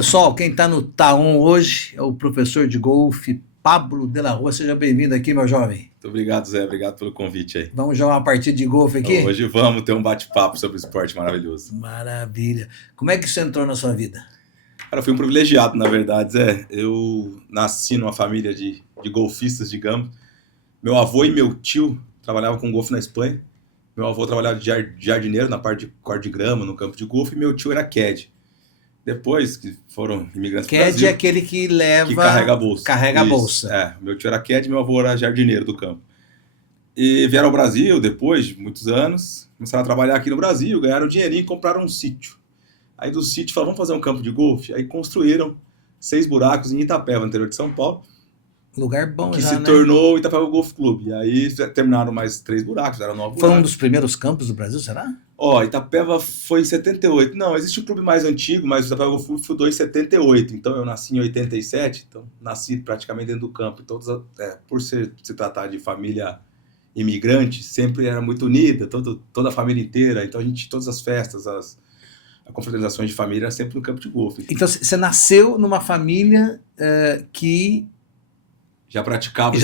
Pessoal, quem está no Taon hoje é o professor de golfe Pablo de la Rua. Seja bem-vindo aqui, meu jovem. Muito obrigado, Zé. Obrigado pelo convite aí. Vamos jogar uma partida de golfe aqui? Hoje vamos ter um bate-papo sobre esporte maravilhoso. Maravilha. Como é que isso entrou na sua vida? Cara, eu fui um privilegiado, na verdade, Zé. Eu nasci numa família de golfistas, digamos. Meu avô e meu tio trabalhavam com golfe na Espanha. Meu avô trabalhava de jardineiro na parte de corte de grama, no campo de golfe, e meu tio era caddy. Depois que foram imigrantes para o Caddy Brasil, é aquele que leva... que carrega a bolsa. Carrega a Isso. bolsa. Meu tio era caddy, meu avô era jardineiro do campo. E vieram ao Brasil depois de muitos anos, começaram a trabalhar aqui no Brasil, ganharam dinheirinho e compraram um sítio. Aí do sítio falaram, vamos fazer um campo de golfe? Aí construíram 6 buracos em Itapeva, no interior de São Paulo, Lugar bom que já, se né? tornou o Itapeva Golf Clube. E aí terminaram mais 3 buracos, eram 9 Foi um buracos. dos primeiros campos do Brasil, será? Itapeva foi em 78. Não, existe um clube mais antigo, mas o Itapeva Golf Clube fundou em 78. Então eu nasci em 87, então nasci praticamente dentro do campo. Então, por se tratar de família imigrante, sempre era muito unida, toda a família inteira. Então todas as festas, as confraternizações de família era sempre no campo de golfe. Então você nasceu numa família que já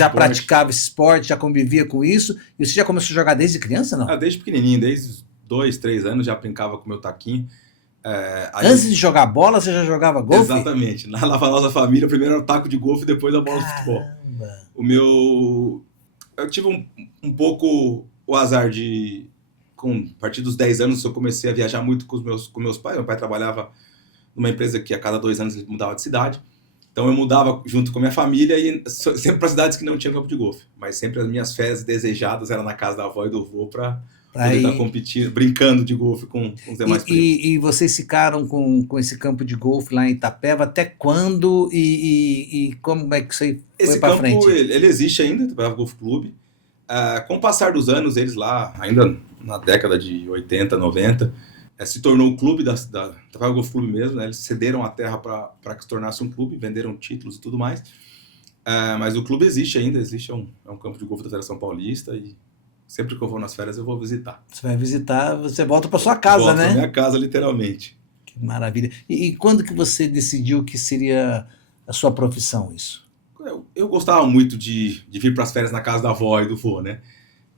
praticava esse esporte, já convivia com isso, e você já começou a jogar desde criança, não? Desde pequenininho, desde os 2, 3 anos já brincava com meu taquinho. Antes de jogar bola, você já jogava golfe? Exatamente. Na nossa família, primeiro era o taco de golfe, depois a bola de futebol. Eu tive um pouco o azar de, a partir dos 10 anos, eu comecei a viajar muito com meus pais. Meu pai trabalhava numa empresa que a cada 2 anos ele mudava de cidade. Então eu mudava junto com a minha família e sempre para cidades que não tinham campo de golfe. Mas sempre as minhas férias desejadas eram na casa da avó e do avô para poder estar competindo, brincando de golfe com os demais primos. E vocês ficaram com esse campo de golfe lá em Itapeva até quando e como é que isso aí foi para frente? Esse campo ele existe ainda, Itapeva Golf Clube. Com o passar dos anos, eles lá, ainda na década de 80, 90, se tornou o clube da Itapeva Golf Clube mesmo, né? Eles cederam a terra para que se tornasse um clube, venderam títulos e tudo mais. Mas o clube existe ainda, é um campo de golfe da Federação Paulista e sempre que eu vou nas férias eu vou visitar. Você vai visitar, você volta para sua casa, volto né? Volto para minha casa, literalmente. Que maravilha. E quando que você decidiu que seria a sua profissão isso? Eu gostava muito de vir para as férias na casa da avó e do vô, né?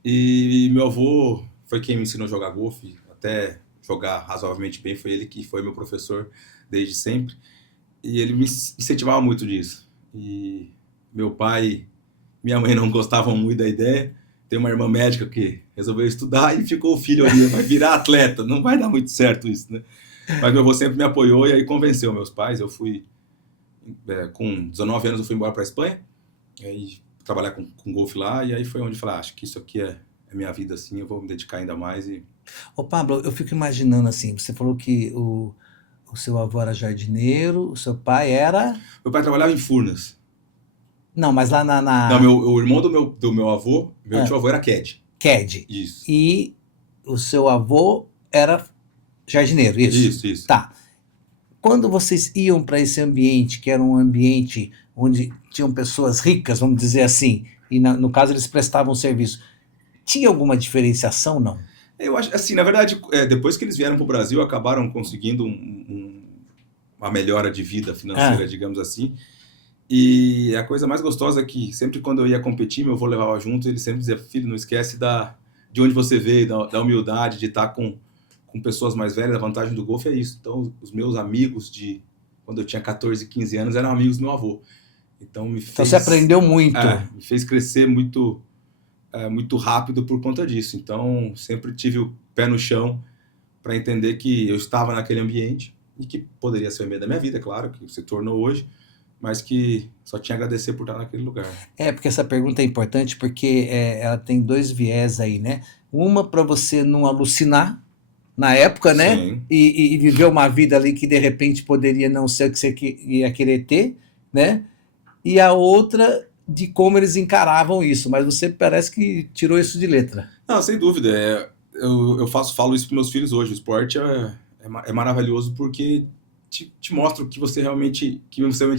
E meu avô foi quem me ensinou a jogar golfe, até jogar razoavelmente bem, foi ele que foi meu professor desde sempre. E ele me incentivava muito disso. E meu pai e minha mãe não gostavam muito da ideia. Tem uma irmã médica que resolveu estudar e ficou o filho ali, vai virar atleta, não vai dar muito certo isso, né? Mas meu avô sempre me apoiou e aí convenceu meus pais. Eu fui, com 19 anos eu fui embora para a Espanha, e aí trabalhar com golfe lá, e aí foi onde eu falei, acho que isso aqui é minha vida, assim, eu vou me dedicar ainda mais. Ô Pablo, eu fico imaginando assim, você falou que o seu avô era jardineiro, o seu pai era... Meu pai trabalhava em Furnas. Não, mas lá na... Não, o irmão do meu avô, meu tio avô era caddy. Caddy. Isso. E o seu avô era jardineiro, isso? Isso. Tá. Quando vocês iam para esse ambiente, que era um ambiente onde tinham pessoas ricas, vamos dizer assim, e no caso eles prestavam serviço, tinha alguma diferenciação, não? Eu acho, assim, na verdade, depois que eles vieram para o Brasil, acabaram conseguindo uma melhora de vida financeira, digamos assim. E a coisa mais gostosa é que sempre quando eu ia competir, meu avô levava junto, ele sempre dizia, filho, não esquece de onde você veio, da humildade, de estar com pessoas mais velhas. A vantagem do golfe é isso. Então, os meus amigos quando eu tinha 14, 15 anos, eram amigos do meu avô. Então, você aprendeu muito. Me fez crescer muito rápido por conta disso. Então, sempre tive o pé no chão para entender que eu estava naquele ambiente e que poderia ser o meio da minha vida, claro, que se tornou hoje, mas que só tinha a agradecer por estar naquele lugar. Porque essa pergunta é importante porque ela tem 2 viés aí, né? Uma para você não alucinar na época, né? E viver uma vida ali que de repente poderia não ser o que você ia querer ter, né? E a outra de como eles encaravam isso, mas você parece que tirou isso de letra. Não, sem dúvida. Eu falo isso para meus filhos hoje. O esporte é maravilhoso porque te mostra o que você realmente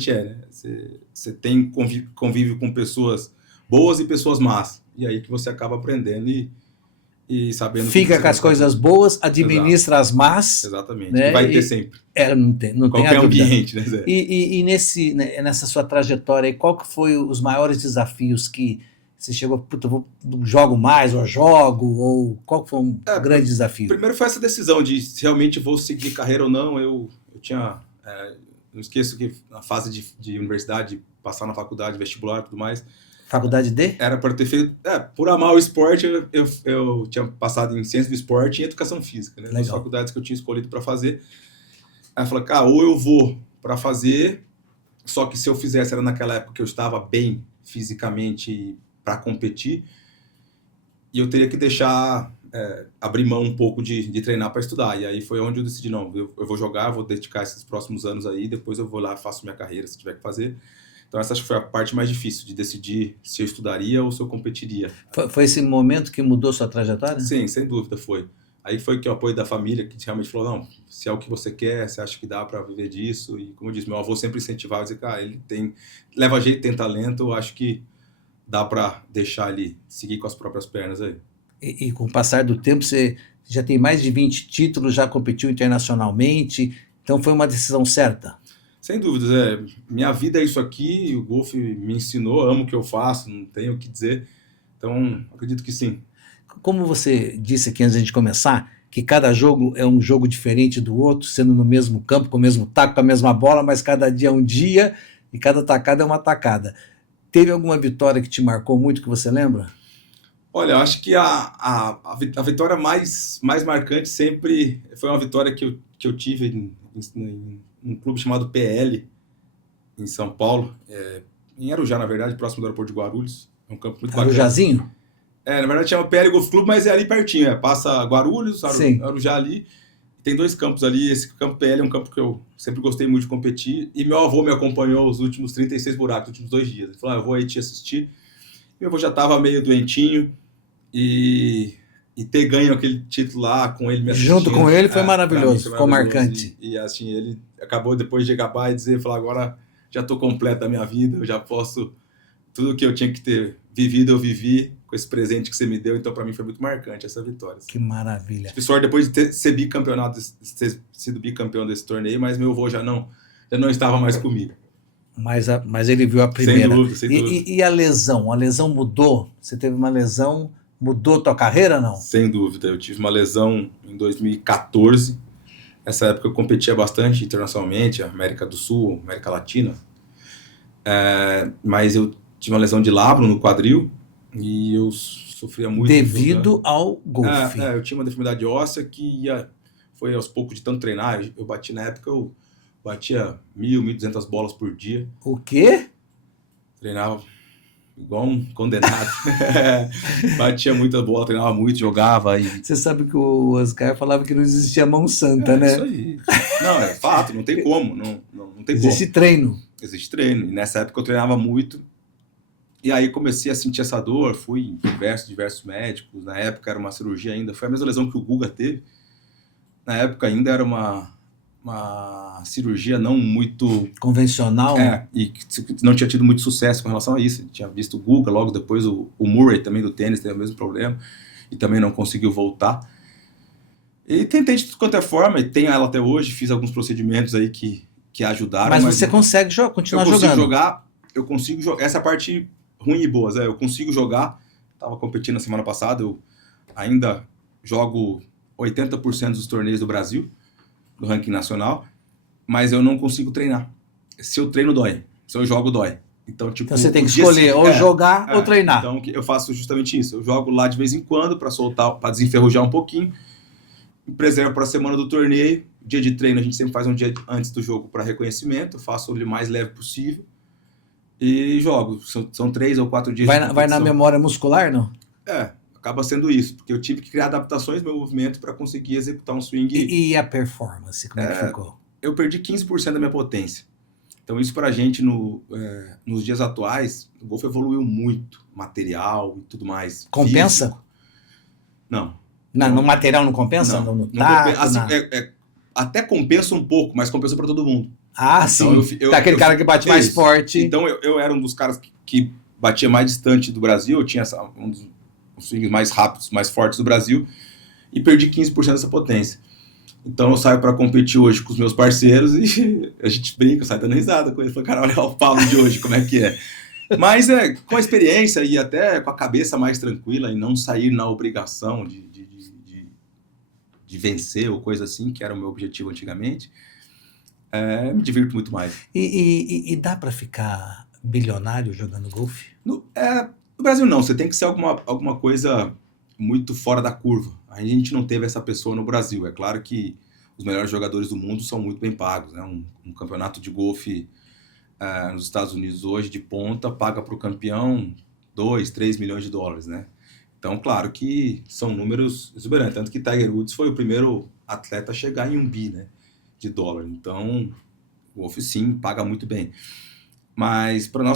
é, né? Você tem convívio com pessoas boas e pessoas más, e aí que você acaba aprendendo e e sabendo fica com as coisas boas, administra as más. Exatamente. Né? E vai ter sempre. Não tem Qualquer a dúvida. ambiente, né, Zé? E nessa sua trajetória aí, qual que foi os maiores desafios que você chegou, puta, jogo mais, ou jogo, ou qual foi um grande desafio? Primeiro foi essa decisão de se realmente vou seguir carreira ou não. Eu tinha, não esqueço que na fase de universidade, passar na faculdade, vestibular e tudo mais. Faculdade de? Era para ter feito, por amar o esporte, eu tinha passado em ciência do esporte e educação física, né? Nas faculdades que eu tinha escolhido para fazer. Aí eu falei, cara, ou eu vou para fazer, só que se eu fizesse, era naquela época que eu estava bem fisicamente para competir, e eu teria que deixar, abrir mão um pouco de treinar para estudar. E aí foi onde eu decidi, não, eu vou jogar, vou dedicar esses próximos anos aí, depois eu vou lá, faço minha carreira, se tiver que fazer. Então essa acho que foi a parte mais difícil, de decidir se eu estudaria ou se eu competiria. Foi esse momento que mudou sua trajetória? Sim, sem dúvida foi. Aí foi que o apoio da família, que realmente falou, não, se é o que você quer, você acha que dá para viver disso. E como eu disse, meu avô sempre incentivava, dizer, cara, ele leva jeito, tem talento, eu acho que dá para deixar ele seguir com as próprias pernas aí. E com o passar do tempo, você já tem mais de 20 títulos, já competiu internacionalmente, então foi uma decisão certa? Sem dúvidas, minha vida é isso aqui, o golfe me ensinou, amo o que eu faço, não tenho o que dizer, então acredito que sim. Como você disse aqui antes de a gente começar, que cada jogo é um jogo diferente do outro, sendo no mesmo campo, com o mesmo taco, com a mesma bola, mas cada dia é um dia e cada tacada é uma tacada. Teve alguma vitória que te marcou muito, que você lembra? Olha, eu acho que a vitória mais marcante sempre foi uma vitória que eu tive em um clube chamado PL, em São Paulo, em Arujá, na verdade, próximo do aeroporto de Guarulhos. É um campo muito bacana. Arujazinho? Na verdade chama PL Golf Clube, mas é ali pertinho, passa Guarulhos, Arujá ali. Tem 2 campos ali, esse campo PL é um campo que eu sempre gostei muito de competir, e meu avô me acompanhou os últimos 36 buracos, os últimos 2 dias. Ele falou, eu vou aí te assistir. Meu avô já estava meio doentinho, e ter ganho aquele título lá, com ele me assistindo. Junto com ele foi maravilhoso, ficou marcante. E assim, ele acabou depois de acabar e dizer, falar, agora já estou completo da minha vida, eu já posso, tudo que eu tinha que ter vivido, eu vivi, com esse presente que você me deu, então para mim foi muito marcante essa vitória. Que maravilha. Tive sorte depois de ter sido bicampeão desse torneio, mas meu avô já não estava mais comigo. Mas ele viu a primeira. Sem dúvida. E a lesão? A lesão mudou? Você teve uma lesão, mudou tua carreira, não? Sem dúvida. Eu tive uma lesão em 2014. Nessa época eu competia bastante internacionalmente, América do Sul, América Latina. Mas eu tive uma lesão de labro no quadril, e eu sofria muito. Devido ao golfe. Eu tinha uma deformidade óssea que foi aos poucos de tanto treinar. Eu bati na época, eu batia 1.200 bolas por dia. O quê? Treinava igual um condenado. Batia muita bola, treinava muito, jogava. Você sabe que o Oscar falava que não existia mão santa, né? Isso aí. Não, é fato, não tem como. Não tem Existe como. treino. Existe treino. E nessa época eu treinava muito. E aí comecei a sentir essa dor, fui em diversos médicos. Na época era uma cirurgia ainda, foi a mesma lesão que o Guga teve. Na época ainda era uma cirurgia não muito convencional. E não tinha tido muito sucesso com relação a isso. Tinha visto o Guga, logo depois o Murray também do tênis teve o mesmo problema e também não conseguiu voltar. E tentei de tudo quanto é forma, e tenho ela até hoje, fiz alguns procedimentos aí que ajudaram. Mas você consegue continuar jogando? Eu consigo jogar. Essa parte ruim e boa, eu consigo jogar. Estava competindo na semana passada, eu ainda jogo 80% dos torneios do Brasil, do ranking nacional, mas eu não consigo treinar. Se eu treino, dói. Se eu jogo, dói. Então você tem que escolher ou jogar ou treinar. Então eu faço justamente isso. Eu jogo lá de vez em quando para soltar, para desenferrujar um pouquinho, preservo para a semana do torneio. Dia de treino a gente sempre faz um dia antes do jogo para reconhecimento, faço ele o mais leve possível e jogo. São 3 ou 4 dias. Vai na memória muscular, não? Acaba sendo isso, porque eu tive que criar adaptações no meu movimento para conseguir executar um swing. E a performance, como é que ficou? Eu perdi 15% da minha potência. Então isso pra gente, nos dias atuais, o golfe evoluiu muito, material e tudo mais. Compensa? Físico. Não. No material não compensa? Não, no taco, assim, até compensa um pouco, mas compensa para todo mundo. Então, sim. Aquele cara que bate mais forte. Então eu era um dos caras que batia mais distante do Brasil, eu tinha swings mais rápidos, mais fortes do Brasil, e perdi 15% dessa potência. Então eu saio para competir hoje com os meus parceiros e a gente brinca, sai dando risada com ele. Fala, cara, olha o Pablo de hoje, como é que é. Mas com a experiência e até com a cabeça mais tranquila e não sair na obrigação de vencer ou coisa assim, que era o meu objetivo antigamente, me divirto muito mais. E dá para ficar bilionário jogando golfe? No Brasil não, você tem que ser alguma coisa muito fora da curva. A gente não teve essa pessoa no Brasil. É claro que os melhores jogadores do mundo são muito bem pagos, né? Um campeonato de golfe nos Estados Unidos hoje, de ponta, paga para o campeão 2, 3 milhões de dólares, né? Então, claro que são números exuberantes. Tanto que Tiger Woods foi o primeiro atleta a chegar em $1 bi, né, de dólar. Então, o golfe, sim, paga muito bem. Mas para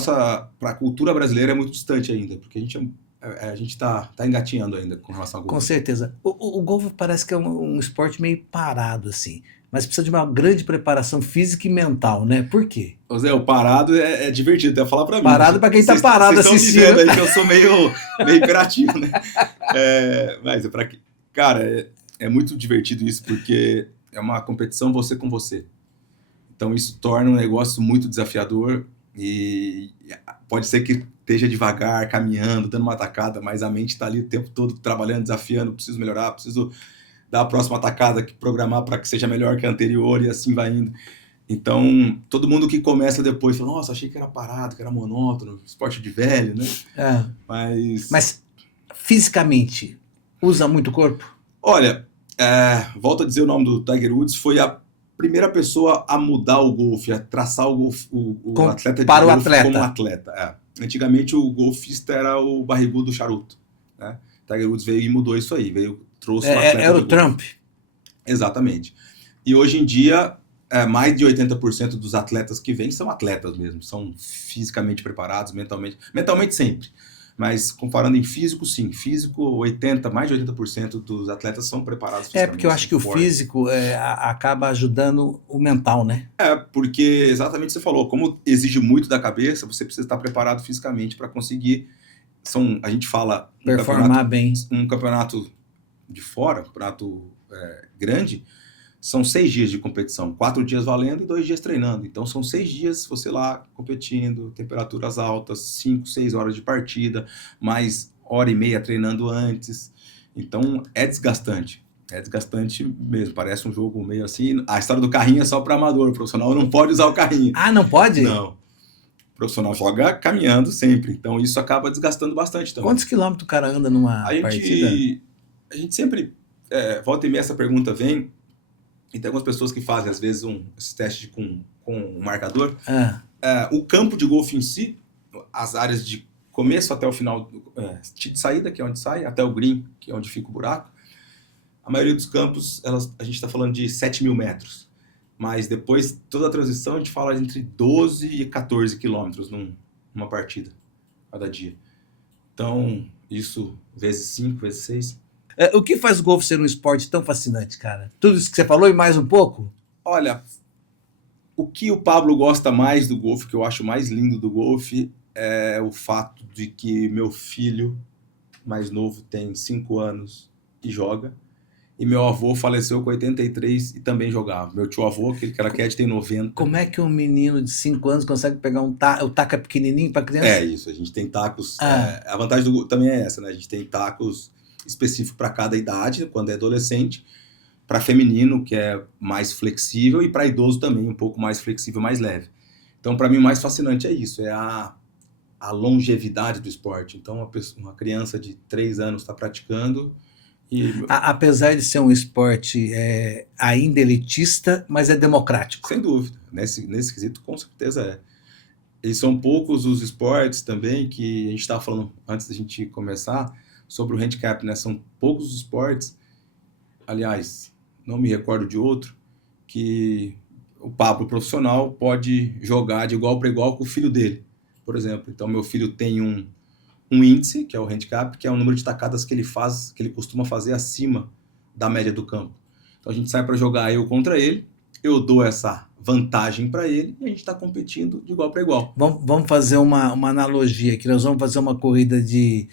a cultura brasileira é muito distante ainda, porque a gente tá engatinhando ainda com relação ao golfe. Com certeza. O golfe parece que é um esporte meio parado, assim. Mas precisa de uma grande preparação física e mental, né? Por quê? Zé, o parado é divertido, até falar pra mim. Parado para quem tá parado assistindo. Vocês estão vivendo aí que eu sou meio hiperativo, né? Mas cara, é muito divertido isso, porque é uma competição você com você. Então isso torna um negócio muito desafiador e pode ser que esteja devagar, caminhando, dando uma tacada, mas a mente está ali o tempo todo trabalhando, desafiando, preciso melhorar, preciso dar a próxima tacada, programar para que seja melhor que a anterior e assim vai indo. Então, todo mundo que começa depois fala, nossa, achei que era parado, que era monótono, esporte de velho, né? Mas fisicamente, usa muito o corpo? Olha, volto a dizer o nome do Tiger Woods, foi a primeira pessoa a mudar o golfe, a traçar o atleta de para golfe o atleta. como atleta. Antigamente o golfista era o barrigudo charuto, né? Tiger Woods veio e mudou isso aí, trouxe o atleta era o Trump. Exatamente. E hoje em dia, mais de 80% dos atletas que vêm são atletas mesmo, são fisicamente preparados, mentalmente sempre. Mas comparando em físico, sim, físico, mais de 80% dos atletas são preparados fisicamente. Porque eu acho que o físico acaba ajudando o mental, né? Porque exatamente você falou, como exige muito da cabeça, você precisa estar preparado fisicamente para conseguir, a gente fala... Performar bem. Um campeonato de fora, um campeonato grande, são 6 dias de competição, 4 dias valendo e 2 dias treinando. Então são 6 dias você lá competindo, temperaturas altas, 5, 6 horas de partida, mais 1h30 treinando antes. Então é desgastante mesmo, parece um jogo meio assim. A história do carrinho é só para amador, o profissional não pode usar o carrinho. Ah, não pode? Não. O profissional joga caminhando sempre, então isso acaba desgastando bastante também. Quantos quilômetros o cara anda numa partida? A gente sempre, volta e meia essa pergunta vem, e tem algumas pessoas que fazem, às vezes, esse teste com um marcador. O campo de golfe em si, as áreas de começo até o final, de saída, que é onde sai, até o green, que é onde fica o buraco, a maioria dos campos, a gente está falando de 7.000 metros. Mas depois, toda a transição, a gente fala entre 12 e 14 quilômetros numa partida, cada dia. Então, isso vezes 5, vezes 6... O que faz o golfe ser um esporte tão fascinante, cara? Tudo isso que você falou e mais um pouco? Olha, o que o Pablo gosta mais do golfe, que eu acho mais lindo do golfe, é o fato de que meu filho mais novo tem 5 anos e joga, e meu avô faleceu com 83 e também jogava. Meu tio-avô, aquele cara Cat, tem 90. Como é que um menino de 5 anos consegue pegar o taco pequenininho para criança? Isso, a gente tem tacos... a vantagem do golfe também é essa, né? A gente tem tacos específico para cada idade, quando é adolescente, para feminino, que é mais flexível, e para idoso também, um pouco mais flexível, mais leve. Então, para mim, o mais fascinante é isso, é a longevidade do esporte. Então, uma criança de 3 anos está praticando... Apesar de ser um esporte ainda elitista, mas é democrático. Sem dúvida, nesse quesito, com certeza é. E são poucos os esportes também, que a gente estava falando antes da gente começar, sobre o handicap, né? São poucos os esportes, aliás, não me recordo de outro, que o Pablo profissional pode jogar de igual para igual com o filho dele, por exemplo. Então, meu filho tem um índice, que é o handicap, que é o número de tacadas que ele costuma fazer acima da média do campo. Então, a gente sai para jogar eu contra ele, eu dou essa vantagem para ele e a gente está competindo de igual para igual. Vamos fazer uma analogia aqui, nós vamos fazer uma corrida de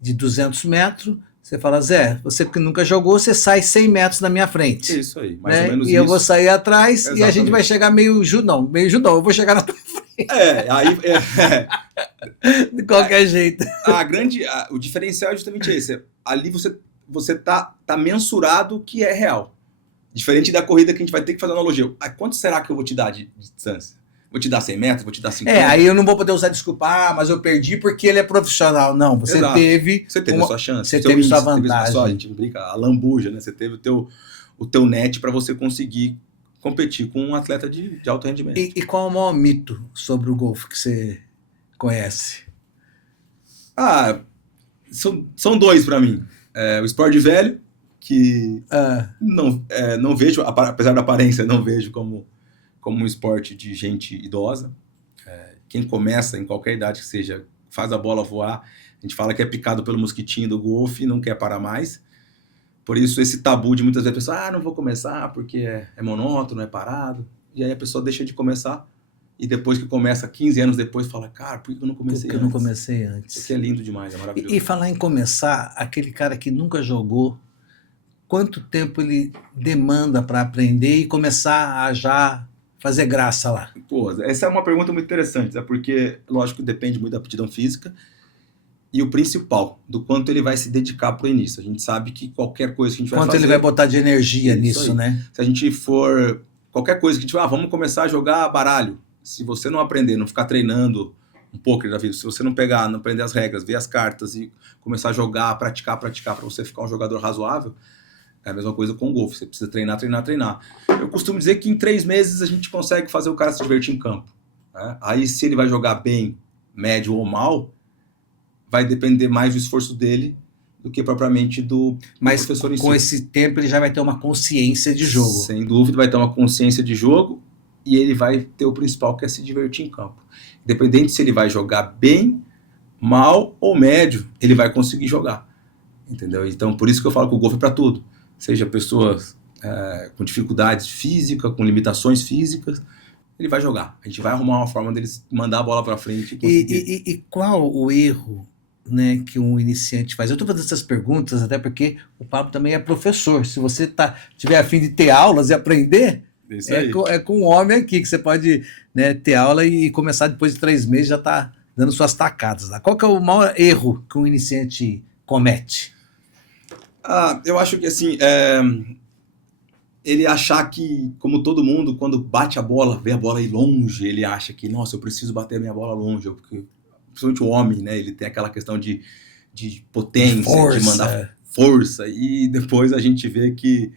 de 200 metros, você fala, Zé, você que nunca jogou, você sai 100 metros na minha frente. Isso aí, mais né? ou menos e isso. E eu vou sair atrás. Exatamente. E a gente vai chegar meio judão, eu vou chegar na tua frente. De qualquer jeito. O diferencial é justamente esse. Ali você tá mensurado o que é real. Diferente da corrida que a gente vai ter que fazer analogia. Quanto será que eu vou te dar de distância? Vou te dar 100 metros? Vou te dar 50? Aí eu não vou poder usar desculpa, mas eu perdi porque ele é profissional. Não, você teve... Você teve a sua chance. Você teve sua vantagem. A gente brinca, a lambuja, né? Você teve o teu net para você conseguir competir com um atleta de alto rendimento. E qual é o maior mito sobre o golfe que você conhece? São dois para mim. O esporte velho, que não vejo, apesar da aparência, não vejo como um esporte de gente idosa. Quem começa em qualquer idade que seja, faz a bola voar, a gente fala que é picado pelo mosquitinho do golfe e não quer parar mais. Por isso esse tabu de muitas vezes a pessoa, não vou começar porque é monótono, é parado. E aí a pessoa deixa de começar e depois que começa, 15 anos depois, fala, cara, por que eu não comecei antes? Porque eu não comecei antes. Isso aqui é lindo demais, é maravilhoso. E falar em começar, aquele cara que nunca jogou, quanto tempo ele demanda para aprender e começar a já fazer graça lá? Pô, essa é uma pergunta muito interessante, porque, lógico, depende muito da aptidão física e o principal, do quanto ele vai se dedicar para o início. A gente sabe que qualquer coisa que a gente vai fazer... Quanto ele vai botar de energia nisso, aí, né? Se a gente for... Qualquer coisa que a gente vamos começar a jogar baralho. Se você não aprender, não ficar treinando um pouco da vida, se você não aprender as regras, ver as cartas e começar a jogar, praticar para você ficar um jogador razoável, é a mesma coisa com o golfe. Você precisa treinar. Eu costumo dizer que em 3 meses a gente consegue fazer o cara se divertir em campo. Né? Aí se ele vai jogar bem, médio ou mal, vai depender mais do esforço dele do que propriamente do professor em si. Mas com esse tempo ele já vai ter uma consciência de jogo. Sem dúvida, vai ter uma consciência de jogo e ele vai ter o principal, que é se divertir em campo. Independente se ele vai jogar bem, mal ou médio, ele vai conseguir jogar. Entendeu? Então, por isso que eu falo que o golfe é para tudo. Seja pessoas com dificuldades físicas, com limitações físicas, ele vai jogar. A gente vai arrumar uma forma dele mandar a bola para frente. E qual o erro, né, que um iniciante faz? Eu estou fazendo essas perguntas até porque o Pablo também é professor. Se você tiver a fim de ter aulas e aprender, é com um homem aqui que você pode, né, ter aula e começar depois de 3 meses já tá dando suas tacadas lá. Qual que é o maior erro que um iniciante comete? Eu acho que assim, ele achar que, como todo mundo, quando bate a bola, vê a bola ir longe, ele acha que, nossa, eu preciso bater a minha bola longe, porque principalmente o homem, né, ele tem aquela questão de potência, de mandar força, e depois a gente vê que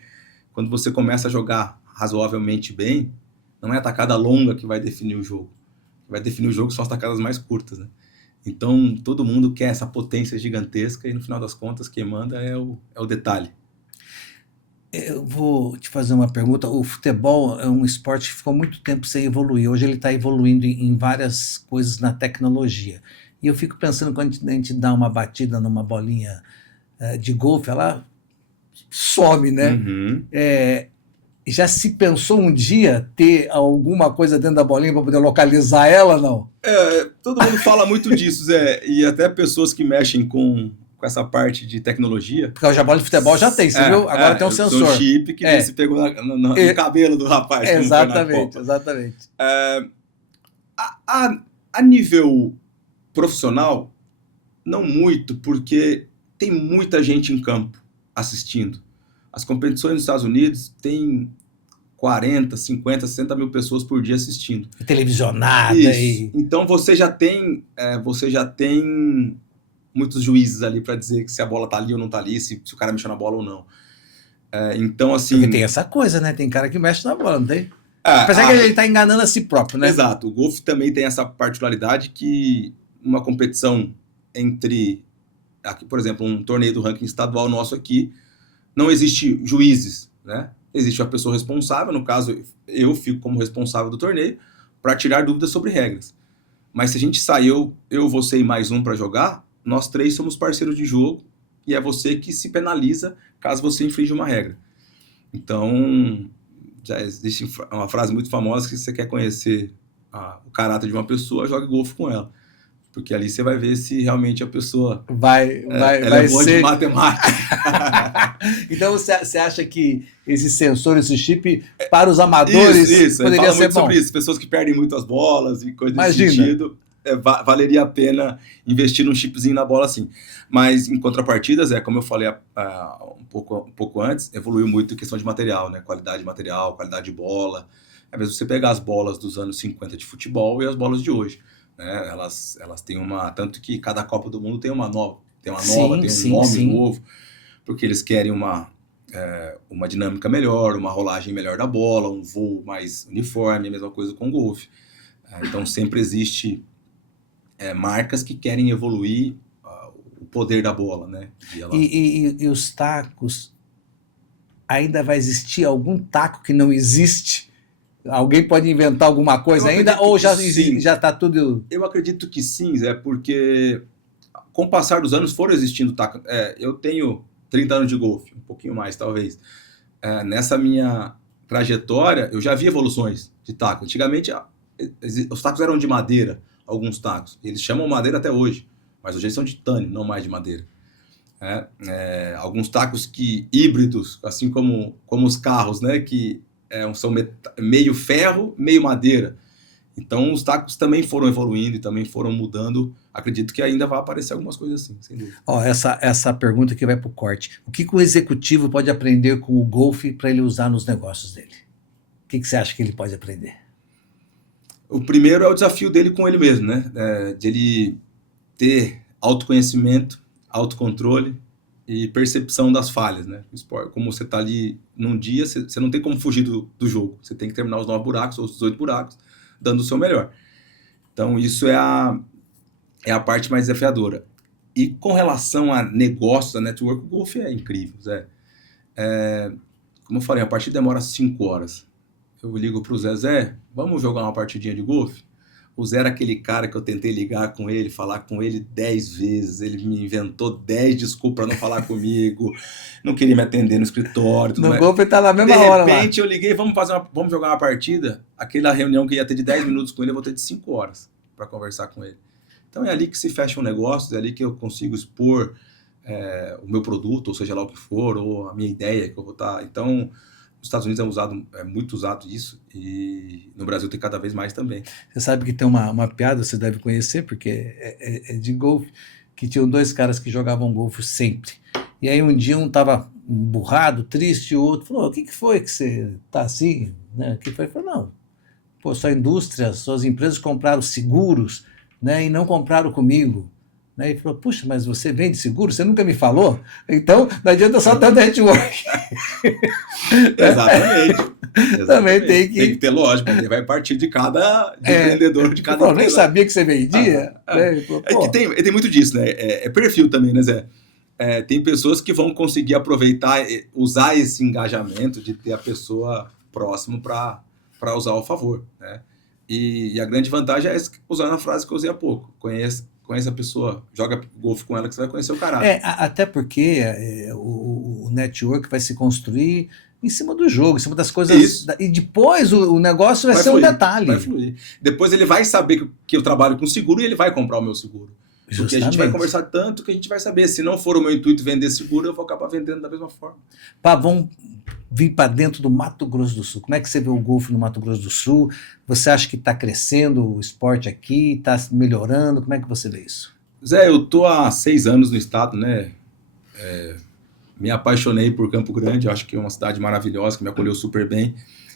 quando você começa a jogar razoavelmente bem, não é a tacada longa que vai definir o jogo. O que vai definir o jogo são as tacadas mais curtas, né? Então, todo mundo quer essa potência gigantesca e, no final das contas, quem manda é o detalhe. Eu vou te fazer uma pergunta. O futebol é um esporte que ficou muito tempo sem evoluir. Hoje ele está evoluindo em várias coisas na tecnologia. E eu fico pensando, quando a gente dá uma batida numa bolinha de golfe, ela some, né? Uhum. Já se pensou um dia ter alguma coisa dentro da bolinha para poder localizar ela, não? Todo mundo fala muito disso, Zé. E até pessoas que mexem com essa parte de tecnologia. Porque a bola de futebol já tem, você viu? Agora tem um sensor. Um chip que se pegou no cabelo do rapaz. Exatamente. A nível profissional, não muito, porque tem muita gente em campo assistindo. As competições nos Estados Unidos têm 40, 50, 60 mil pessoas por dia assistindo. Televisionada. Então você já tem muitos juízes ali para dizer que se a bola tá ali ou não tá ali, se o cara mexeu na bola ou não. Então, assim... Porque tem essa coisa, né? Tem cara que mexe na bola, não tem? Apesar que ele tá enganando a si próprio, né? Exato. O golfe também tem essa particularidade que uma competição entre... Aqui, por exemplo, um torneio do ranking estadual nosso aqui, não existe juízes, né? Existe a pessoa responsável, no caso, eu fico como responsável do torneio, para tirar dúvidas sobre regras. Mas se a gente sai, você e mais um para jogar, nós 3 somos parceiros de jogo e é você que se penaliza caso você infrinja uma regra. Então, já existe uma frase muito famosa que se você quer conhecer o caráter de uma pessoa, jogue golfe com ela. Porque ali você vai ver se realmente a pessoa vai é boa ser... de matemática. Então você acha que esse sensor, esse chip, para os amadores, isso, poderia fala ser muito bom? sobre isso. Pessoas que perdem muito as bolas e coisas Imagina. desse sentido, valeria a pena investir num chipzinho na bola assim. Mas em contrapartidas, como eu falei um pouco antes, evoluiu muito em questão de material, né? Qualidade de material, qualidade de bola. É mesmo você pegar as bolas dos anos 50 de futebol e as bolas de hoje, né? Elas têm tanto que cada Copa do Mundo tem uma nova, tem um nome novo, porque eles querem uma dinâmica melhor, uma rolagem melhor da bola, um voo mais uniforme, a mesma coisa com o golfe. Então sempre existe marcas que querem evoluir o poder da bola, né? E os tacos, ainda vai existir algum taco que não existe? Alguém pode inventar alguma coisa ainda? Ou já está tudo... Eu acredito que sim, Zé, porque com o passar dos anos foram existindo tacos. Eu tenho 30 anos de golfe, um pouquinho mais talvez. Nessa minha trajetória, eu já vi evoluções de taco. Antigamente, os tacos eram de madeira, alguns tacos. Eles chamam madeira até hoje, mas hoje eles são de titânio, não mais de madeira. Alguns tacos híbridos, assim como os carros, né, que são meio ferro, meio madeira. Então, os tacos também foram evoluindo e também foram mudando. Acredito que ainda vai aparecer algumas coisas assim, sem dúvida. Essa pergunta que vai para o corte. O que o executivo pode aprender com o golfe para ele usar nos negócios dele? O que você acha que ele pode aprender? O primeiro é o desafio dele com ele mesmo, né? De ele ter autoconhecimento, autocontrole e percepção das falhas, né? Como você está ali num dia, você não tem como fugir do jogo. Você tem que terminar os 9 buracos ou os 18 buracos, dando o seu melhor. Então, isso é a parte mais desafiadora. E com relação a negócios, a network, o golfe é incrível, Zé. Como eu falei, a partida demora 5 horas. Eu ligo para o Zé, vamos jogar uma partidinha de golfe? O Zé era aquele cara que eu tentei ligar com ele, falar com ele 10 vezes, ele me inventou 10 desculpas para não falar comigo, não queria me atender no escritório. No golfe ele tá na mesma hora lá. De repente eu liguei, vamos jogar uma partida. Aquela reunião que ia ter de 10 minutos com ele, eu vou ter de 5 horas para conversar com ele. Então é ali que se fecha um negócio, é ali que eu consigo expor o meu produto, ou seja lá o que for, ou a minha ideia que eu vou estar... Então... Nos Estados Unidos é muito usado isso e no Brasil tem cada vez mais também. Você sabe que tem uma piada, você deve conhecer, porque é de golfe, que tinham 2 caras que jogavam golfe sempre. E aí um dia um estava emburrado, triste, e o outro falou, o que foi que você está assim? Né? O que foi? Ele falou, não, pô, sua indústria, suas empresas compraram seguros, né, e não compraram comigo. Né? E falou, puxa, mas você vende seguro? Você nunca me falou? Então, não adianta só ter network. Exatamente. Também tem que ter lógica, vai partir de cada empreendedor, de cada empresa. Nem sabia que você vendia. Né? Falou, que tem muito disso, né? É perfil também, né, Zé? Tem pessoas que vão conseguir aproveitar, usar esse engajamento de ter a pessoa próximo para usar ao favor, né? E a grande vantagem é usando a frase que eu usei há pouco, conhece a pessoa, joga golfe com ela que você vai conhecer o caráter. Até porque o network vai se construir em cima do jogo, em cima das coisas. Isso. E depois o negócio vai ser fluir, um detalhe. Vai fluir. Depois ele vai saber que eu trabalho com seguro e ele vai comprar o meu seguro. Justamente. Porque a gente vai conversar tanto que a gente vai saber. Se não for o meu intuito vender seguro, eu vou acabar vendendo da mesma forma. Vamos vir para dentro do Mato Grosso do Sul. Como é que você vê o golfe no Mato Grosso do Sul? Você acha que está crescendo o esporte aqui? Está melhorando? Como é que você vê isso? Zé, eu estou há 6 anos no estado, né? Me apaixonei por Campo Grande, acho que é uma cidade maravilhosa, que me acolheu super bem.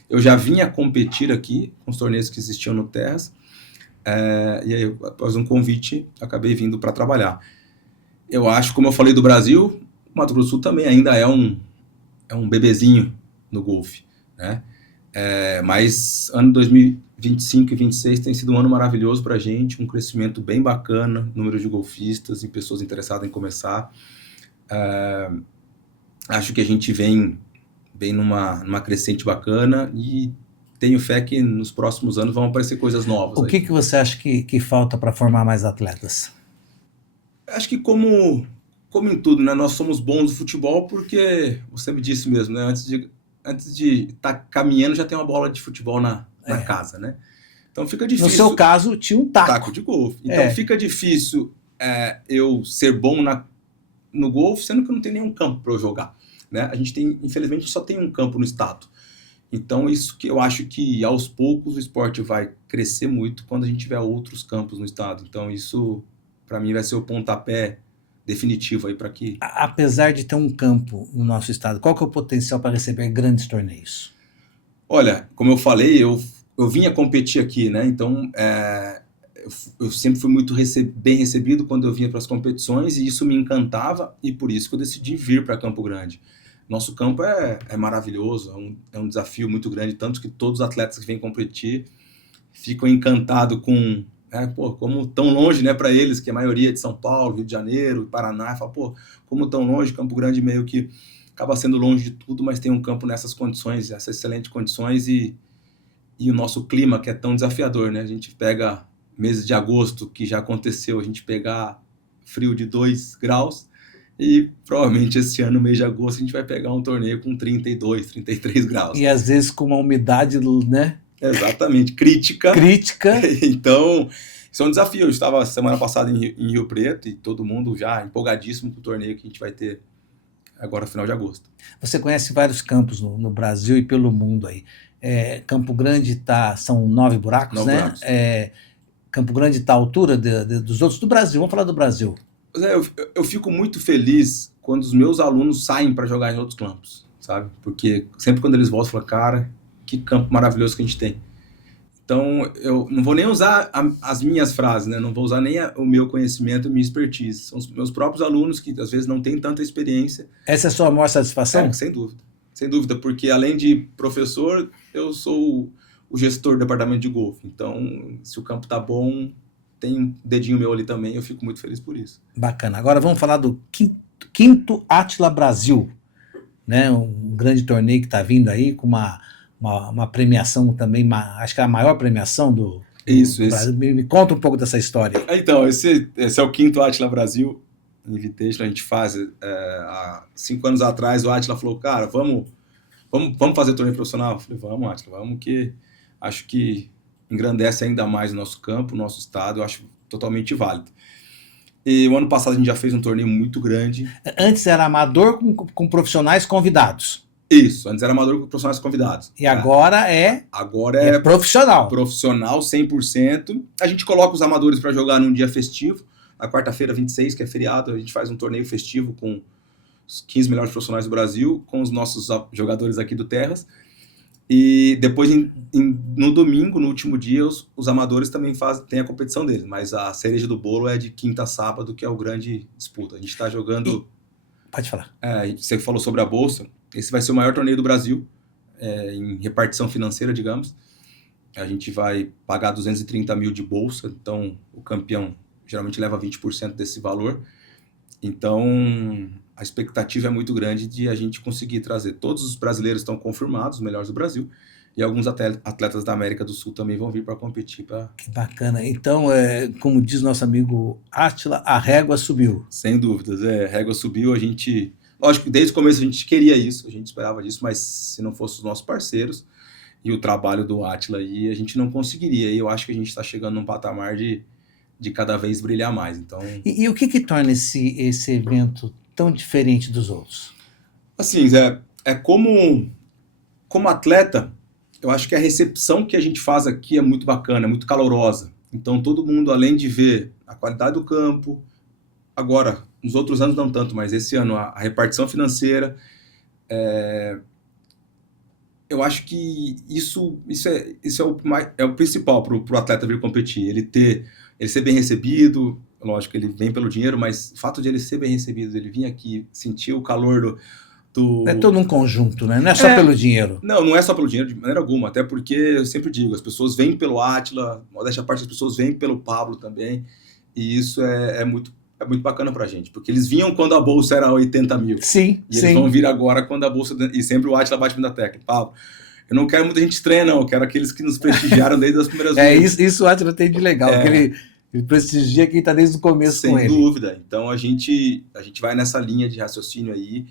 Eu já vinha competir aqui com os torneios que existiam no Terras, e aí, após um convite, acabei vindo para trabalhar. Eu acho, como eu falei do Brasil, o Mato Grosso do Sul também ainda é um bebezinho no golfe, né? Mas ano 2025 e 2026 tem sido um ano maravilhoso para a gente, um crescimento bem bacana, número de golfistas e pessoas interessadas em começar. Acho que a gente vem numa crescente bacana e tenho fé que nos próximos anos vão aparecer coisas novas. O que você acha que falta para formar mais atletas? Acho que como em tudo, né? Nós somos bons no futebol porque, você me disse mesmo, né? Antes de estar caminhando já tem uma bola de futebol na casa, né? Então fica difícil. No seu caso, tinha um taco. Taco de golfe. Então fica difícil eu ser bom no golfe, sendo que eu não tenho nenhum campo para eu jogar. Né? A gente tem, infelizmente, só tem um campo no estado. Então, isso que eu acho que aos poucos o esporte vai crescer muito quando a gente tiver outros campos no estado. Então, isso, para mim, vai ser o pontapé definitivo aí para que... Apesar de ter um campo no nosso estado, qual que é o potencial para receber grandes torneios? Olha, como eu falei, eu vinha competir aqui, né? Então, eu sempre fui muito bem recebido quando eu vinha para as competições e isso me encantava e por isso que eu decidi vir para Campo Grande. Nosso campo é maravilhoso, é um desafio muito grande, tanto que todos os atletas que vêm competir ficam encantados com, como tão longe, né, para eles, que a maioria é de São Paulo, Rio de Janeiro, Paraná, fala, como tão longe, Campo Grande meio que acaba sendo longe de tudo, mas tem um campo nessas condições, essas excelentes condições e o nosso clima que é tão desafiador, né, a gente pega meses de agosto, que já aconteceu, a gente pegar frio de 2 graus, e provavelmente esse ano, no mês de agosto, a gente vai pegar um torneio com 32, 33 graus. E às vezes com uma umidade, né? Exatamente, crítica. Crítica. Então, isso é um desafio. Eu estava semana passada em Rio Preto e todo mundo já empolgadíssimo com o torneio que a gente vai ter agora no final de agosto. Você conhece vários campos no Brasil e pelo mundo aí. Campo Grande são 9 buracos, 9 buracos. Campo Grande está à altura dos outros do Brasil. Vamos falar do Brasil. Eu fico muito feliz quando os meus alunos saem para jogar em outros campos, sabe? Porque sempre quando eles voltam, eu falo, cara, que campo maravilhoso que a gente tem. Então, eu não vou nem usar as minhas frases, né? Não vou usar nem o meu conhecimento, a minha expertise. São os meus próprios alunos que, às vezes, não têm tanta experiência. Essa é a sua maior satisfação? Sem dúvida. Sem dúvida, porque além de professor, eu sou o gestor do departamento de golfe. Então, se o campo tá bom, tem um dedinho meu ali também, eu fico muito feliz por isso. Bacana. Agora vamos falar do quinto Átila Brasil, né? Um grande torneio que está vindo aí com uma premiação também, acho que é a maior premiação do Brasil. Me conta um pouco dessa história. Então, esse é o quinto Átila Brasil Invitational, a gente faz há 5 anos atrás. O Átila falou, cara, vamos fazer torneio profissional? Eu falei, vamos, Átila, vamos, que acho que engrandece ainda mais o nosso campo, o nosso estado, eu acho totalmente válido. E o ano passado a gente já fez um torneio muito grande. Antes era amador com profissionais convidados. Isso, antes era amador com profissionais convidados. E agora Agora é profissional. Profissional, 100%. A gente coloca os amadores para jogar num dia festivo. Na quarta-feira, 26, que é feriado, a gente faz um torneio festivo com os 15 melhores profissionais do Brasil, com os nossos jogadores aqui do Terras. E depois, no domingo, no último dia, os amadores também têm a competição deles. Mas a cereja do bolo é de quinta a sábado, que é o grande disputa. A gente está jogando... Pode falar. Você falou sobre a Bolsa. Esse vai ser o maior torneio do Brasil, em repartição financeira, digamos. A gente vai pagar 230 mil de bolsa, então o campeão geralmente leva 20% desse valor. Então, a expectativa é muito grande de a gente conseguir trazer. Todos os brasileiros estão confirmados, os melhores do Brasil, e alguns atletas da América do Sul também vão vir para competir. Que bacana. Então, como diz nosso amigo Átila, a régua subiu. Sem dúvidas, a régua subiu. A gente, lógico, desde o começo a gente queria isso, a gente esperava disso, mas se não fossem os nossos parceiros e o trabalho do Átila aí, a gente não conseguiria. E eu acho que a gente está chegando num patamar de cada vez brilhar mais. Então... E o que torna esse evento tão diferente dos outros? Assim, como atleta, eu acho que a recepção que a gente faz aqui é muito bacana, é muito calorosa. Então todo mundo, além de ver a qualidade do campo, agora, nos outros anos não tanto, mas esse ano a repartição financeira, eu acho que isso é o principal para o atleta vir competir, ele ser bem recebido. Lógico que ele vem pelo dinheiro, mas o fato de ele ser bem recebido, ele vir aqui, sentir o calor do... É todo um conjunto, né? Não é só pelo dinheiro. Não é só pelo dinheiro, de maneira alguma. Até porque, eu sempre digo, as pessoas vêm pelo Átila, modéstia à parte, as pessoas vêm pelo Pablo também. E isso é muito bacana pra gente. Porque eles vinham quando a bolsa era 80 mil. Sim, e eles vão vir agora quando a bolsa... E sempre o Átila bate na tecla. Pablo, eu não quero muita gente estranha, não. Eu quero aqueles que nos prestigiaram desde as primeiras vezes. Isso o Átila tem de legal. Ele prestigia quem está desde o começo com ele. Sem dúvida. Então a gente vai nessa linha de raciocínio aí.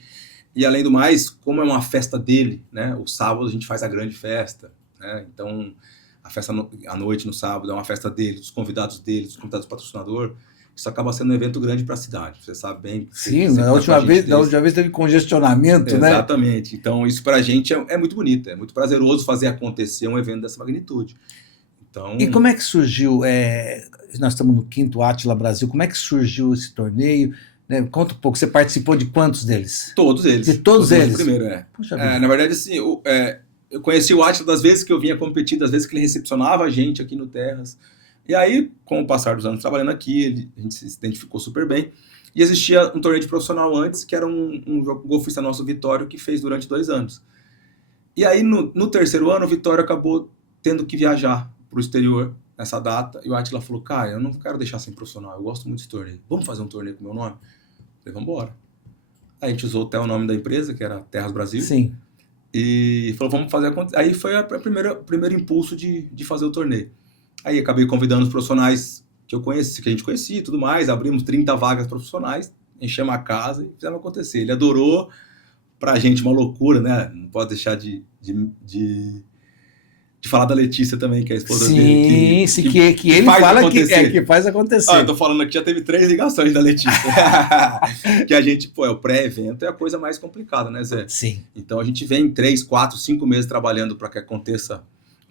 E além do mais, como é uma festa dele, né? O sábado a gente faz a grande festa, né? Então a festa à noite, no sábado, é uma festa deles, dos convidados do patrocinador. Isso acaba sendo um evento grande para a cidade, você sabe bem. Sim, da última vez teve congestionamento, né? Exatamente. Então, isso para a gente é muito bonito, é muito prazeroso fazer acontecer um evento dessa magnitude. Então... E como é que surgiu, nós estamos no 5º Átila Brasil, como é que surgiu esse torneio? Né? Conta um pouco, você participou de quantos deles? Todos eles. De todos eles? Primeiro, na verdade, assim, eu conheci o Átila das vezes que eu vinha competir, das vezes que ele recepcionava a gente aqui no Terras. E aí, com o passar dos anos trabalhando aqui, a gente se identificou super bem. E existia um torneio de profissional antes, que era um golfista nosso, Vitório, que fez durante 2 anos. E aí, no 3º ano, o Vitório acabou tendo que viajar para o exterior nessa data. E o Átila falou, cara, eu não quero deixar sem profissional, eu gosto muito desse torneio. Vamos fazer um torneio com o meu nome? Eu falei, vamos embora. Aí a gente usou até o nome da empresa, que era Terras Brasil. Sim. E falou, vamos fazer acontecer. Aí foi o primeiro impulso de fazer o torneio. Aí acabei convidando os profissionais que a gente conhecia e tudo mais, abrimos 30 vagas profissionais, enchemos a casa e fizemos acontecer. Ele adorou, pra gente uma loucura, né? Não pode deixar de falar da Letícia também, que é a esposa dele. Sim, que ele fala que faz acontecer. Eu tô falando aqui, já teve 3 ligações da Letícia. Que a gente, o pré-evento é a coisa mais complicada, né, Zé? Sim. Então a gente vem 3, 4, 5 meses trabalhando para que aconteça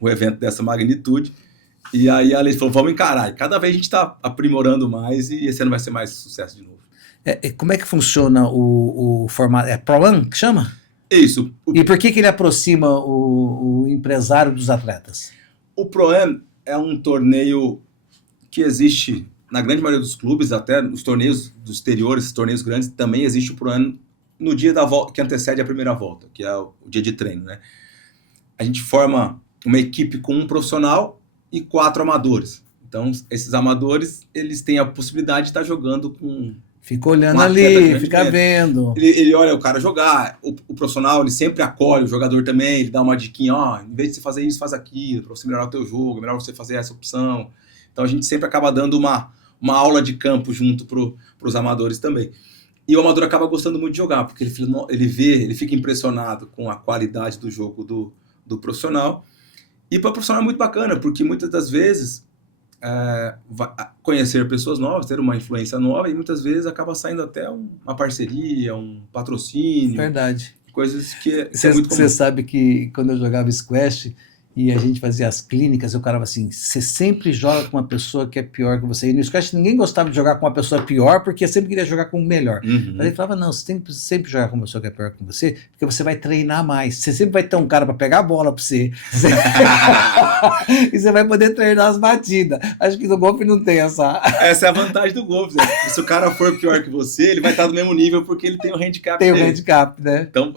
um evento dessa magnitude. E aí a Letícia falou, vamos encarar. E cada vez a gente tá aprimorando mais e esse ano vai ser mais sucesso de novo. Como é que funciona o formato? É Pro-Am que chama? Isso. E por que ele aproxima o empresário dos atletas? O Pro-Am é um torneio que existe na grande maioria dos clubes, até nos torneios do exterior, esses torneios grandes, também existe o Pro-Am no dia da volta, que antecede a primeira volta, que é o dia de treino, né? A gente forma uma equipe com um profissional e 4 amadores. Então, esses amadores, eles têm a possibilidade de estar jogando com... Fica olhando ali, fica vendo. Ele olha o cara jogar, o profissional, ele sempre acolhe o jogador também, ele dá uma diquinha, em vez de você fazer isso, faz aquilo, para você melhorar o teu jogo, é melhor você fazer essa opção. Então, a gente sempre acaba dando uma aula de campo junto para os amadores também. E o amador acaba gostando muito de jogar, porque ele fica impressionado com a qualidade do jogo do profissional. E para o profissional é muito bacana, porque muitas das vezes conhecer pessoas novas, ter uma influência nova, e muitas vezes acaba saindo até uma parceria, um patrocínio. Verdade. Coisas que é muito comum. Você sabe que quando eu jogava squash e a gente fazia as clínicas, eu falava assim, você sempre joga com uma pessoa que é pior que você. E no squash ninguém gostava de jogar com uma pessoa pior, porque sempre queria jogar com o melhor. Uhum. Mas ele falava, não, você tem que sempre jogar com uma pessoa que é pior que você, porque você vai treinar mais. Você sempre vai ter um cara para pegar a bola para você. E você vai poder treinar as batidas. Acho que no golfe não tem essa... Essa é a vantagem do golfe, Zé. Se o cara for pior que você, ele vai estar do mesmo nível, porque ele tem o handicap dele. Tem o handicap, né? Então,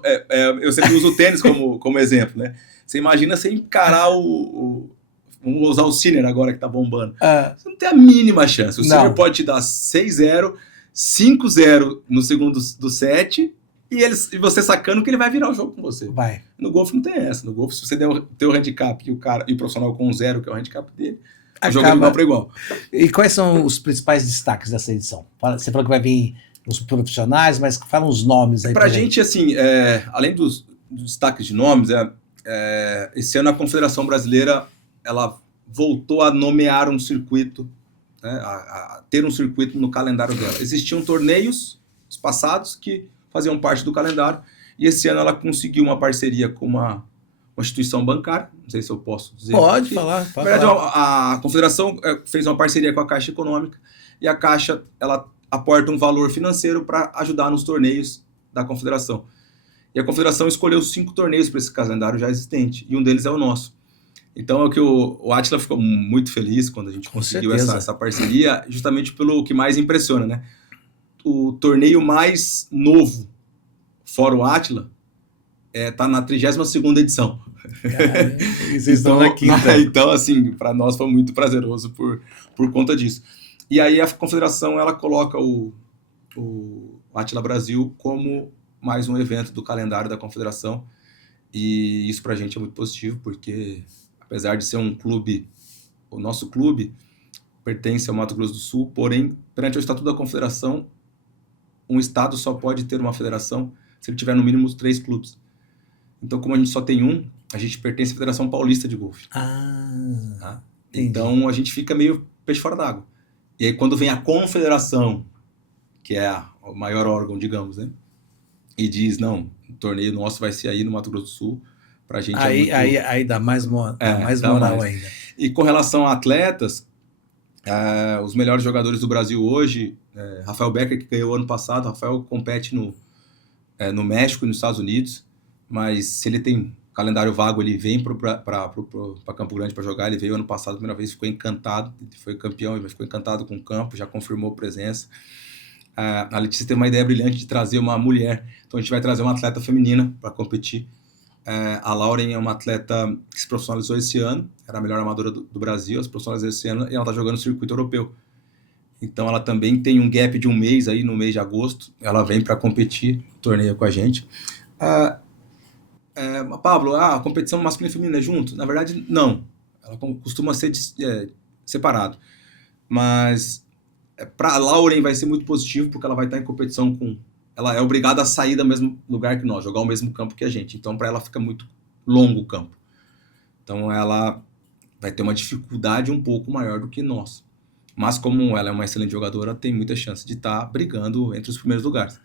eu sempre uso o tênis como exemplo, né? Você imagina você encarar vamos usar o Sinner agora que tá bombando. Você não tem a mínima chance. O Sinner pode te dar 6-0, 5-0 no segundo do set e você sacando que ele vai virar o jogo com você. Vai. No golfe não tem essa. No golfe, se você der o teu handicap e o profissional com 0, que é o handicap dele, o jogo é igual para igual. E quais são os principais destaques dessa edição? Você falou que vai vir os profissionais, mas fala uns nomes aí. Pra gente, assim, além dos destaques de nomes, esse ano a Confederação Brasileira ela voltou a nomear um circuito, né, a ter um circuito no calendário dela. Existiam torneios passados que faziam parte do calendário e esse ano ela conseguiu uma parceria com uma instituição bancária, não sei se eu posso dizer. Pode falar. Na verdade, a Confederação fez uma parceria com a Caixa Econômica e a Caixa ela aporta um valor financeiro para ajudar nos torneios da Confederação. E a Confederação escolheu 5 torneios para esse calendário já existente, e um deles é o nosso. Então é o que o Átila ficou muito feliz quando a gente conseguiu essa parceria, justamente pelo que mais impressiona, né? O torneio mais novo, fora o Átila, tá na 32ª edição. E vocês estão na 5ª. Então, assim, para nós foi muito prazeroso por conta disso. E aí a Confederação, ela coloca o Átila Brasil como mais um evento do calendário da Confederação, e isso pra gente é muito positivo, porque apesar de ser um clube, o nosso clube pertence ao Mato Grosso do Sul, porém, perante o Estatuto da Confederação, um estado só pode ter uma federação se ele tiver no mínimo 3 clubes. Então, como a gente só tem um, a gente pertence à Federação Paulista de Golfe. Tá? Então a gente fica meio peixe fora d'água. E aí quando vem a confederação, que é o maior órgão, digamos, né? E diz, não, o torneio nosso vai ser aí no Mato Grosso do Sul, pra gente aí dá mais moral ainda. E com relação a atletas, os melhores jogadores do Brasil hoje, Rafael Becker, que ganhou ano passado, Rafael compete no México e nos Estados Unidos, mas se ele tem calendário vago, ele vem para Campo Grande para jogar. Ele veio ano passado, a primeira vez, ficou encantado, ele foi campeão, ele ficou encantado com o campo, já confirmou presença. A Letícia tem uma ideia brilhante de trazer uma mulher, então a gente vai trazer uma atleta feminina para competir. A Lauren é uma atleta que se profissionalizou esse ano, era a melhor amadora do Brasil, se profissionalizou esse ano e ela está jogando no circuito europeu. Então ela também tem um gap de um mês aí, no mês de agosto, ela vem para competir no torneio com a gente. Pablo, a competição masculina e feminina é junto? Na verdade, não. Ela costuma ser separado. Mas para a Lauren vai ser muito positivo, porque ela vai estar em competição com... Ela é obrigada a sair do mesmo lugar que nós, jogar o mesmo campo que a gente. Então, para ela fica muito longo o campo. Então, ela vai ter uma dificuldade um pouco maior do que nós. Mas, como ela é uma excelente jogadora, tem muita chance de estar brigando entre os primeiros lugares.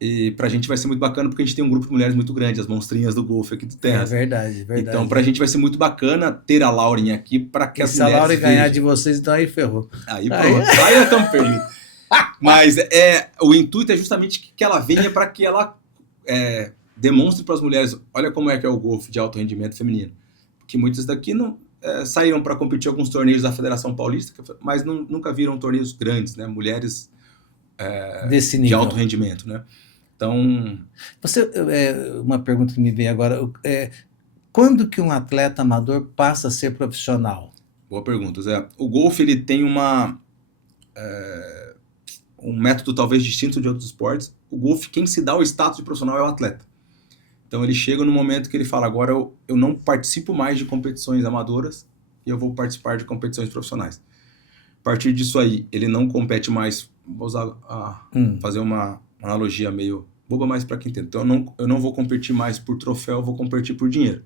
E pra gente vai ser muito bacana, porque a gente tem um grupo de mulheres muito grande, as monstrinhas do golfe aqui do Terra. É verdade. Então, pra gente vai ser muito bacana ter a Lauren aqui, para que as mulheres... Se a Lauren ganhar de vocês, então aí ferrou. Aí pronto, aí estamos perdidos. Mas o intuito é justamente que ela venha para que ela demonstre para as mulheres, olha como é que é o golfe de alto rendimento feminino. Porque muitas daqui não saíram para competir em alguns torneios da Federação Paulista, mas nunca viram torneios grandes, né? Mulheres desse nível de alto rendimento, né? Então... uma pergunta que me veio agora, quando que um atleta amador passa a ser profissional? Boa pergunta, Zé. O golfe, ele tem um método talvez distinto de outros esportes. O golfe, quem se dá o status de profissional é o atleta. Então ele chega no momento que ele fala, agora eu não participo mais de competições amadoras e eu vou participar de competições profissionais. A partir disso aí, ele não compete mais, vou fazer uma analogia meio boba, mas para quem entende. Então eu não vou competir mais por troféu, eu vou competir por dinheiro.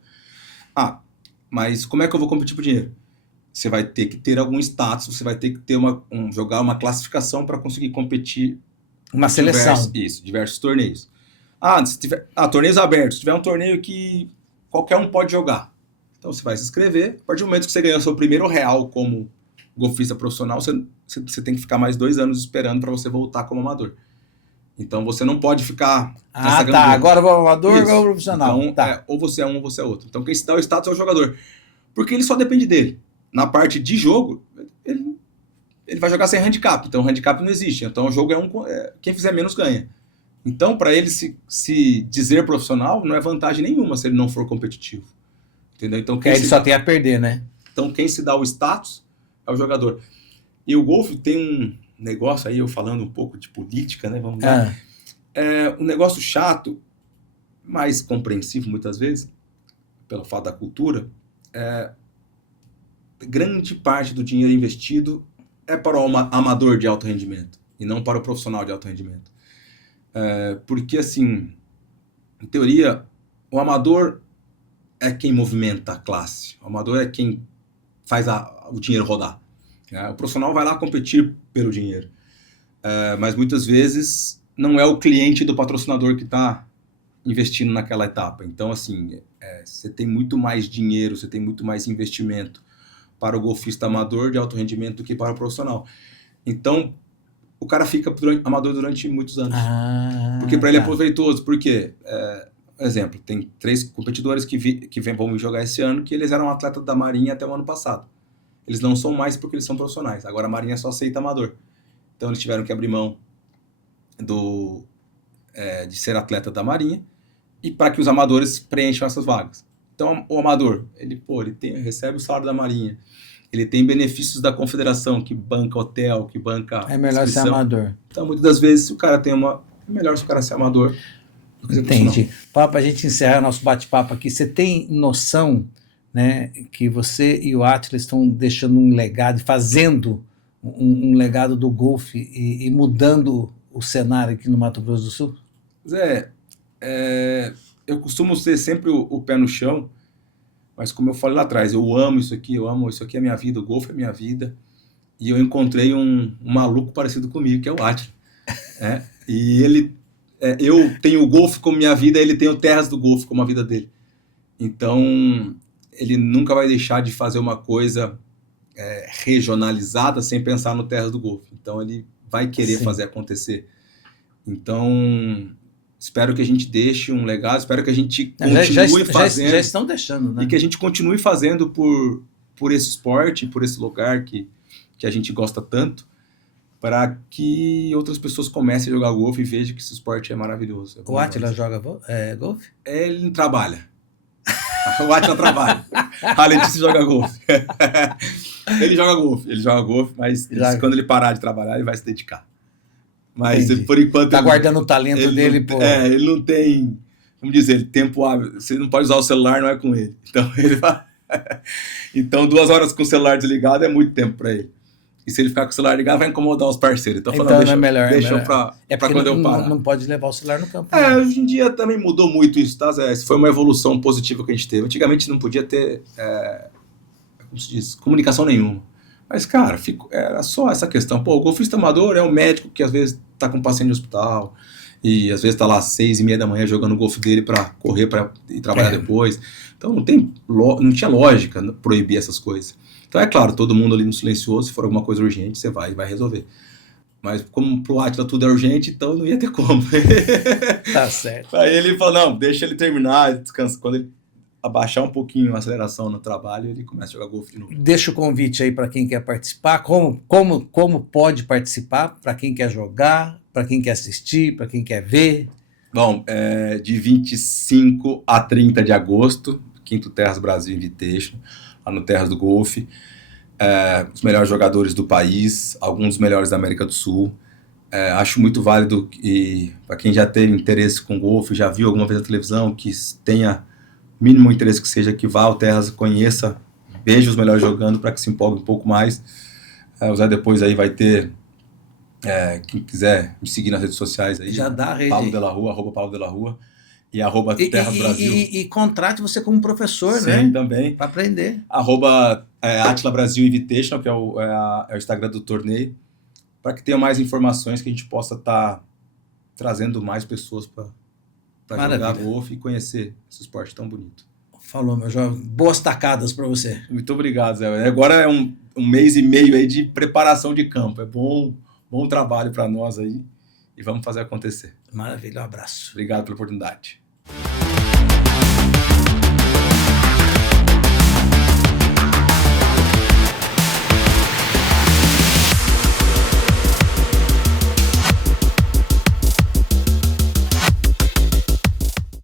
Mas como é que eu vou competir por dinheiro? Você vai ter que ter algum status, você vai ter que ter jogar uma classificação para conseguir competir. Uma seleção. Diversos torneios. Se tiver, torneios abertos. Se tiver um torneio que qualquer um pode jogar. Então você vai se inscrever. A partir do momento que você ganhou seu primeiro real como golfista profissional, você tem que ficar mais 2 anos esperando para você voltar como amador. Então você não pode ficar... agora eu vou amador, agora eu vou profissional. Então, ou você é um ou você é outro. Então quem se dá o status é o jogador. Porque ele só depende dele. Na parte de jogo, ele vai jogar sem handicap. Então, o handicap não existe. Então, o jogo quem fizer menos ganha. Então, para ele se dizer profissional, não é vantagem nenhuma se ele não for competitivo. Entendeu? Então, ele só tem a perder, né? Então, quem se dá o status é o jogador. E o golfe tem um negócio aí, eu falando um pouco de política, né? Vamos lá. Um negócio chato, mas compreensivo muitas vezes, pelo fato da cultura, grande parte do dinheiro investido é para o amador de alto rendimento e não para o profissional de alto rendimento. Porque, assim, em teoria, o amador é quem movimenta a classe. O amador é quem faz o dinheiro rodar. O profissional vai lá competir pelo dinheiro. Mas muitas vezes não é o cliente do patrocinador que está investindo naquela etapa. Então, assim, você tem muito mais dinheiro, você tem muito mais investimento para o golfista amador de alto rendimento do que para o profissional. Então, o cara fica amador durante muitos anos. Porque para ele é proveitoso. Por quê? Exemplo, tem 3 competidores que vão jogar esse ano que eles eram atletas da Marinha até o ano passado. Eles não são mais porque eles são profissionais. Agora a Marinha só aceita amador. Então eles tiveram que abrir mão de ser atleta da Marinha e para que os amadores preencham essas vagas. Então o amador, ele recebe o salário da Marinha. Ele tem benefícios da confederação, que banca hotel, que banca... É melhor ser amador. Então, muitas das vezes, se o cara tem é melhor se o cara ser amador. Entendi. Para a gente encerrar nosso bate-papo aqui, você tem noção, né, que você e o Atlas estão deixando um legado, fazendo um legado do golfe e mudando o cenário aqui no Mato Grosso do Sul? Zé, eu costumo ser sempre o pé no chão, Mas como eu falei lá atrás, eu amo isso aqui é a minha vida, o golfe é a minha vida. E eu encontrei um maluco parecido comigo, que é o Átila. E ele, eu tenho o golfe como minha vida, ele tem o terras do golfe como a vida dele. Então, ele nunca vai deixar de fazer uma coisa regionalizada sem pensar no terras do golfe. Então, ele vai querer fazer acontecer. Então, espero que a gente deixe um legado, espero que a gente continue fazendo. Já estão deixando, né? E que a gente continue fazendo por esse esporte, por esse lugar que a gente gosta tanto, para que outras pessoas comecem a jogar golfe e vejam que esse esporte é maravilhoso. O Átila joga golfe? Ele não trabalha. O Átila trabalha. A Letícia joga golfe. Ele joga golfe, mas quando ele parar de trabalhar, ele vai se dedicar. Mas, por enquanto... Tá guardando o talento dele, pô. Ele não tem, vamos dizer, tempo hábil. Você não pode usar o celular, não é com ele. Então, então 2 horas com o celular desligado é muito tempo para ele. E se ele ficar com o celular ligado, vai incomodar os parceiros. Então, falando, deixa, é melhor, deixa para quando eu parar. Não pode levar o celular no campo. Hoje em dia também mudou muito isso, tá, Zé? Foi uma evolução positiva que a gente teve. Antigamente não podia ter, como se diz, comunicação nenhuma. Mas, cara, era só essa questão. Pô, o golfista amador é um médico que às vezes tá com um paciente no hospital e às vezes tá lá às 6:30 da manhã jogando o golfe dele para correr e trabalhar depois. Então não tinha lógica proibir essas coisas. Então é claro, todo mundo ali no silencioso, se for alguma coisa urgente, você vai resolver. Mas como pro Átila tudo é urgente, então não ia ter como. Tá certo. Aí ele falou, não, deixa ele terminar, descansa. Quando ele abaixar um pouquinho a aceleração no trabalho, ele começa a jogar golfe de novo. Deixa o convite aí para quem quer participar, como pode participar, para quem quer jogar, para quem quer assistir, para quem quer ver. Bom, de 25 a 30 de agosto, 5º Terras Brasil Invitation, lá no Terras do Golfe, os melhores jogadores do país, alguns dos melhores da América do Sul. Acho muito válido, e para quem já tem interesse com golfe, já viu alguma vez na televisão, que tenha mínimo interesse que seja, que vá ao Terras, conheça, veja os melhores jogando para que se empolgue um pouco mais. O Zé depois aí vai ter, quem quiser me seguir nas redes sociais aí, já dá a rede Paulo de la Rua, @Paulo de la Rua e @Terras Brasil. E contrate você como professor, né? Sim, também. Para aprender. @Átila Brasil Invitational, que é o Instagram do torneio, para que tenha mais informações, que a gente possa estar trazendo mais pessoas para jogar golfe e conhecer esse esporte tão bonito. Falou, meu jovem. Boas tacadas para você. Muito obrigado, Zé. Agora é um mês e meio aí de preparação de campo. É bom trabalho para nós aí e vamos fazer acontecer. Maravilha, um abraço. Obrigado pela oportunidade.